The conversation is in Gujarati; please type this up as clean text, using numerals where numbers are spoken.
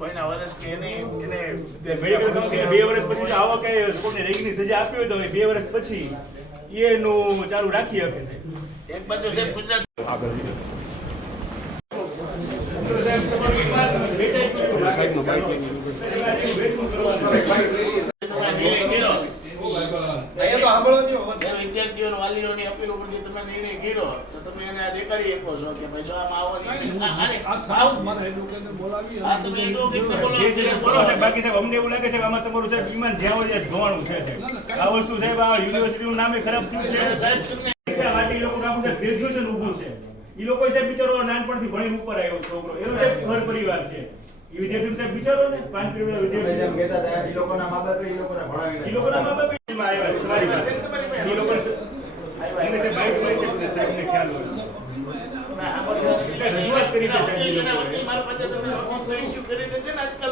કોઈના વર્ષ કે એને મેડિકલ કાઉન્સિલે 2 વર્ષ પછી આવા કઈ કોઈને રેગની સજા આપી હોય તો 2 વર્ષ પછી એનું ચાલુ રાખી શકે છે. એક બાજુ સાહેબ ગુજરાત વિદ્યાર્થીઓ વાલીઓની અપીલ ઉપરથી તમે નિર્ણય કર્યો તો તમે એને આ દેખાડી શકો છો કે ભાઈ જો આમ આવો બાકી સાહેબ અમને એવું લાગે છે કે આમાં તમારું સાહેબ વિમાન જ્યાં હોય ત્યાં ધોવાનું છે. આ વસ્તુ સાહેબ આ યુનિવર્સિટીનું નામે ખરાબ થયું છે. સાહેબ તમને એ લોકો આખું ગ્રેજ્યુએશન ઊભું છે. એ લોકો સાહેબ બિચારો નાનપણથી ભણીને ઉપર આવ્યો છોકરો એનો સાહેબ ઘર પરિવાર છે. એ વિદ્યાર્થી સાહેબ બિચારો ને 5 વિદ્યાર્થી એ લોકોના મા બાપ એ લોકોને ભણાવી એ લોકોના મા બાપ એમાં આવ્યા છે. તમારી પાસે એ લોકો એને સાહેબ બાઈક લઈ છે સાહેબને ખ્યાલ હોય એટલે રજૂઆત કરી છે સાહેબ એ લોકોએ. મારા પાસે તમે ઇશ્યુ કરી દેશે ને આજકાલ